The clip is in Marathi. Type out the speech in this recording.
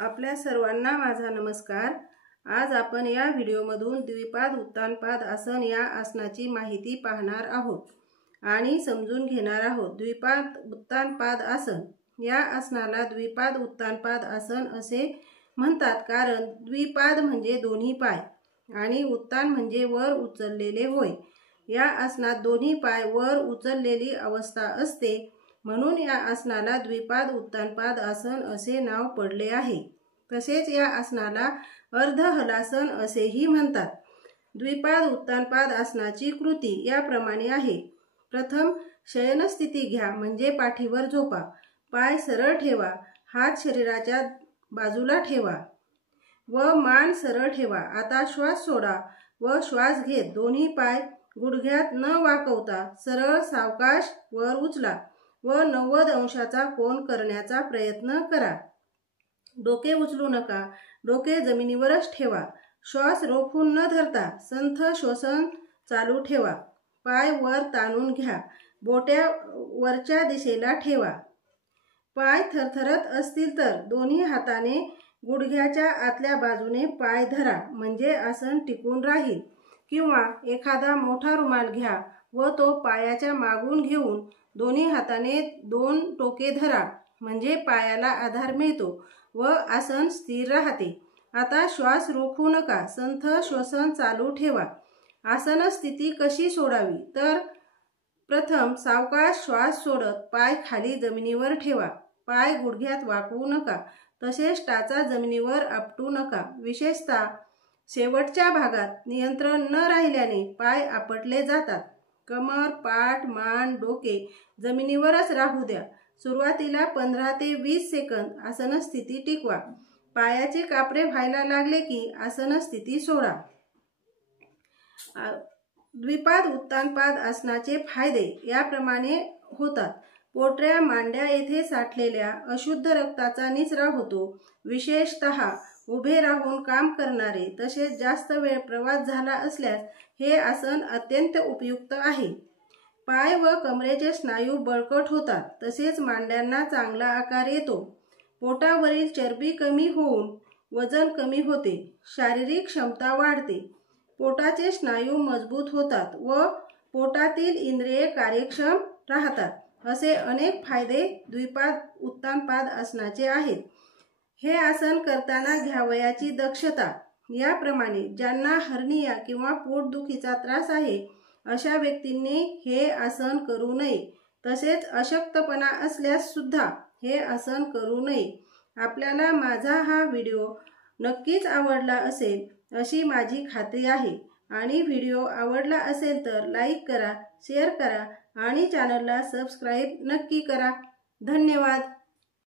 आपल्या सर्वांना माझा नमस्कार। आज आपण या व्हिडिओमधून द्विपाद उत्तानपाद आसन या आसनाची माहिती पाहणार आहोत आणि समजून घेणार आहोत। द्विपाद उत्तानपाद आसन या आसनाला द्विपाद उत्तानपाद आसन असे म्हणतात, कारण द्विपाद म्हणजे दोन्ही पाय आणि उत्तान म्हणजे वर उचललेले होय। या आसनात दोन्ही पाय वर उचललेली अवस्था असते, म्हणून या आसनाला द्विपाद उत्तानपाद आसन असे नाव पडले आहे। तसेच या आसनाला अर्ध हलासन असेही म्हणतात। द्विपाद उत्तानपाद आसनाची कृती याप्रमाणे आहे। प्रथम शयन स्थिती घ्या, म्हणजे पाठीवर झोपा। पाय सरळ ठेवा, हात शरीराच्या बाजूला ठेवा व मान सरळ ठेवा। आता श्वास सोडा व श्वास घेत दोन्ही पाय गुडघ्यात न वाकवता सरळ सावकाश वर उचला व 90 अंशाचा कोन करण्याचा प्रयत्न करा। डोके उचलू नका, डोके जमिनीवरच ठेवा। श्वास रोखून न धरता संथ श्वसन चालू ठेवा। पाय वर ताणून घ्या, बोट्या वरच्या दिशेला ठेवा। पाय थरथरत असतील तर दोन्ही हाताने गुडघ्याच्या आतल्या बाजूने पाय धरा, म्हणजे आसन टिकून राहील। किंवा एखादा मोठा रुमाल घ्या व तो पायाच्या मागून घेऊन दोन्ही हाताने 2 टोके धरा, म्हणजे पायाला आधार मिळतो व आसन स्थिर राहते। आता श्वास रोखू नका, संथ श्वसन चालू ठेवा। आसन स्थिती कशी सोडावी तर प्रथम सावकाश श्वास सोडत पाय खाली जमिनीवर ठेवा। पाय गुडघ्यात वाकवू नका, तसेच टाचा जमिनीवर आपटू नका। विशेषतः शेवटच्या भागात नियंत्रण न राहिल्याने पाय आपटले जातात। कमर, पाठ, मान, डोके जमिनीवरच राहू द्या। सुरुवातीला 15 ते 20 सेकंद आसन स्थिती टिकवा। पायाचे कापरे व्हायला लागले की आसन स्थिती सोडा। द्विपाद उत्तानपाद आसनाचे फायदे याप्रमाणे होतात। पोटऱ्या, मांड्या येथे साठलेल्या अशुद्ध रक्ताचा निचरा होतो। विशेषतः उभे राहून काम करणारे, तसेच जास्त वेळ प्रवास झाला असल्यास हे आसन अत्यंत उपयुक्त आहे। पाय व कमरेचे स्नायू बळकट होतात, तसेच मांड्यांना चांगला आकार येतो। पोटावरील चरबी कमी होऊन वजन कमी होते, शारीरिक क्षमता वाढते, पोटाचे स्नायू मजबूत होतात व पोटातील इंद्रिये कार्यक्षम राहतात। असे अनेक फायदे द्विपाद उत्तानपाद आसनाचे आहेत। हे आसन करताना घ्यावयाची दक्षता याप्रमाणे: ज्यांना हर्निया किंवा पोटदुखीचा त्रास आहे अशा व्यक्तींनी हे आसन करू नये। तसेच अशक्तपणा असल्यास सुद्धा हे आसन करू नये। आपल्याला माझा हा व्हिडिओ नक्कीच आवडला असेल अशी माझी खात्री आहे आणि व्हिडिओ आवडला असेल तर लाईक करा, शेअर करा आणि चॅनलला सबस्क्राईब नक्की करा। धन्यवाद।